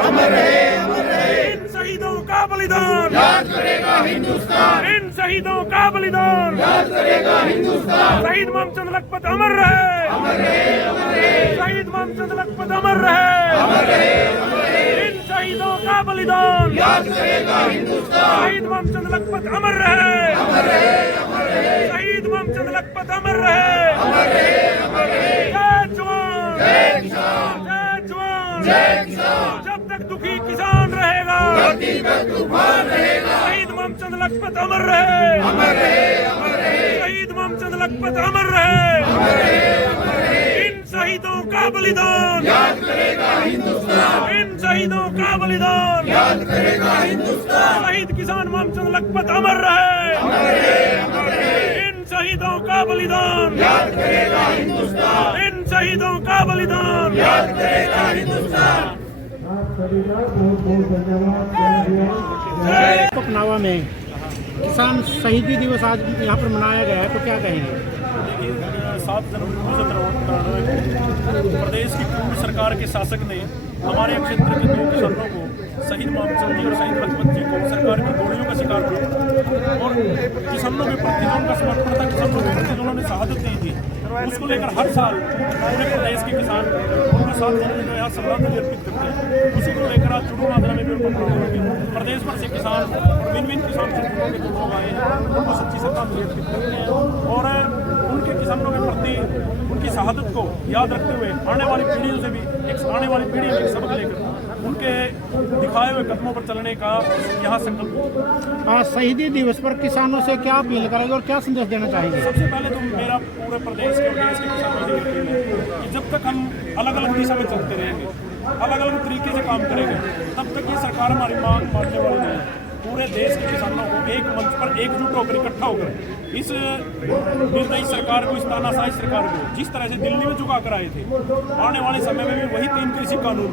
अमर रहे। इन शहीदों का बलिदान याद करेगा हिंदुस्तान। इन शहीदों का बलिदान याद करेगा हिंदुस्तान। शहीद मोहम्मद लखपत अमर रहे, अमर रहे। शहीद मोहम्मद लखपत अमर रहे, अमर रहे। इन शहीदों का बलिदान याद करेगा हिंदुस्तान। शहीद मोहम्मद लखपत अमर रहे, अमर रहे। शहीद मोहम्मद लखपत अमर रहे, अमर रहे। जय जवान, जय किसान, जय जवान, जय किसान। जब तक दुखी किसान रहेगा, धरती पर तूफान रहेगा। शहीद मोहम्मद लखपत अमर रहे, अमर रहे। शहीद मोहम्मद लखपत अमर रहे, अमर रहे। इन शहीदों का बलिदान याद करेगा हिंदुस्तान। इन शहीदों का बलिदान याद करेगा हिंदुस्तान। शहीद किसान मोहम्मद लखपत अमर रहे, अमर रहे। इन शहीदों का बलिदान याद करेगा हिंदुस्तान। इन शहीदों का बलिदान याद करेगा हिंदुस्तान। पखनावा में किसान शहीदी दिवस आज यहाँ पर मनाया गया है, तो क्या कहेंगे? देखिए 7 जनवरी 1993 प्रदेश की पूर्व सरकार के शासक ने हमारे क्षेत्र के 2 किसानों को, शहीद मोहम्मद जी और शहीद लखपत जी को सरकार की गोलियों का शिकार किया और किसानों के प्रति उनका समर्पण था। किसानों के प्रति उन्होंने शहादत दी थी, उसको लेकर हर साल पूरे प्रदेश के किसान उनका 7 जनवरी को यहाँ श्रद्धांजलि अर्पित करते हैं। इसी को लेकर आज चुरू माजरा में प्रदेश भर से किसान और भिन्न किसान संगठनों के जो लोग आए हैं उनको सच्ची श्रद्धांजलि अर्पित करते हैं और उनके किसानों के प्रति उनकी शहादत को याद रखते हुए आने वाली पीढ़ियों से भी आने वाली पीढ़ी में एक सबक लेकर उनके दिखाए हुए कदमों पर चलने का यहाँ संकल्प। आज शहीदी दिवस पर किसानों से क्या अपील करेंगे और क्या संदेश देना चाहेंगे? सबसे पहले तो मेरा पूरे प्रदेश के और देश के किसानों से अपील है कि जब तक हम अलग अलग दिशा में चलते रहेंगे, अलग अलग तरीके से काम करेंगे, तब तक ये सरकार हमारी मांग मानने वाली नहीं है। पूरे देश के किसानों को एक मंच पर एकजुट होकर इकट्ठा होकर इस निर्दयी सरकार को, इस तानाशाही सरकार को जिस तरह से दिल्ली में झुका कर आए थे, आने वाले समय में भी वही 3 कृषि कानून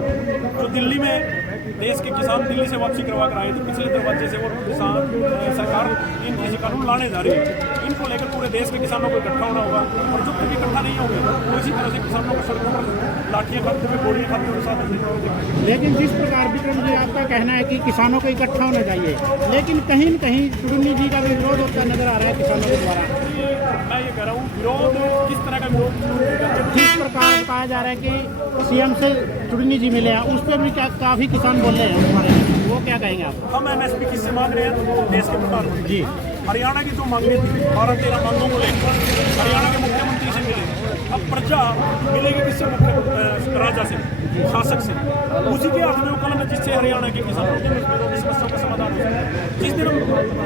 जो दिल्ली में देश के किसान दिल्ली से वापसी करवा कर आए थे पिछले दरवाजे से, वो किसान सरकार 3 कृषि कानून लाने जा रही है। इनको लेकर पूरे देश के किसानों को इकट्ठा होना होगा और जब तक इकट्ठा नहीं होंगे तो इसी तरह से किसानों को सड़कों पर लाठियाँ खाते हुए, गोलियाँ खाते हुए साथ। लेकिन जिस प्रकार विक्रम जी आपका कहना है कि किसानों को इकट्ठा होना चाहिए, लेकिन कहीं न कहीं चुड़नी जी का भी विरोध होता नजर आ रहा है किसानों के द्वारा। मैं ये कह रहा हूँ विरोध किस तरह का विरोध? जिस प्रकार बताया जा रहा है कि सीएम से चुड़नी जी मिले हैं, उस पर भी काफी किसान बोल रहे हैं हमारे, वो क्या कहेंगे आप? हम एमएसपी किससे मांग रहे हैं? देश के प्रधानमंत्री जी। हरियाणा की जो मांगे थी 12-13 मांगों को लेकर हरियाणा के मुख्यमंत्री से मिले, अब प्रजा मिलेगी किससे? राजा से, शासक से। उसी के हाथ में वो कलम है जिससे हरियाणा के किसानों की मजदूरों की समस्याओं का समाधान हो सकता है। जिस दिन हम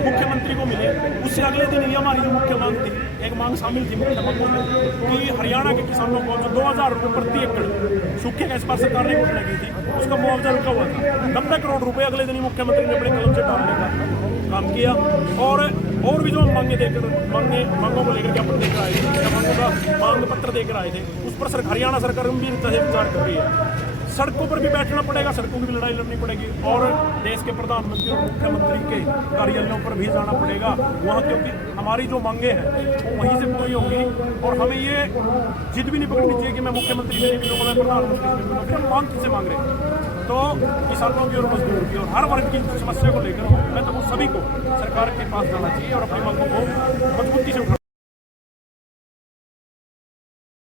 मुख्यमंत्री को मिले उससे अगले दिन ये हमारी जो मुख्य मांग थी, एक मांग शामिल थी मुख्य मांगों में कि हरियाणा के किसानों को जो 2000 रुपये प्रति एकड़ सूखे का इस बार सरकार ने घोषणा की थी, उसका मुआवजा रुका हुआ था 90 करोड़ रुपये अगले दिन ही मुख्यमंत्री ने अपने कलम से डालने का काम किया। और भी जो मांगों को लेकर के अपन देकर आए थे, मांगों का मांग पत्र देकर आए थे, उस पर हरियाणा सरकार गंभीरता से विचार कर रही है। सड़कों पर भी बैठना पड़ेगा, सड़कों की भी लड़ाई लड़नी पड़ेगी और देश के प्रधानमंत्री और मुख्यमंत्री के कार्यालयों पर भी जाना पड़ेगा वहाँ, क्योंकि हमारी जो मांगे हैं वो वहीं से पूरी होंगी। और हमें ये जिद भी नहीं पकड़नी चाहिए कि मैं मुख्यमंत्री से भी मिलूंगा, मैं प्रधानमंत्री से मिलूंगा। फिर हम मांग किससे मांग रहे हैं? तो किसानों की और मजदूर की और हर वर्ग की समस्या को लेकर मैं तो सभी को सरकार के पास जाना चाहिए और अपनी मांगों को मजबूती से उठाना।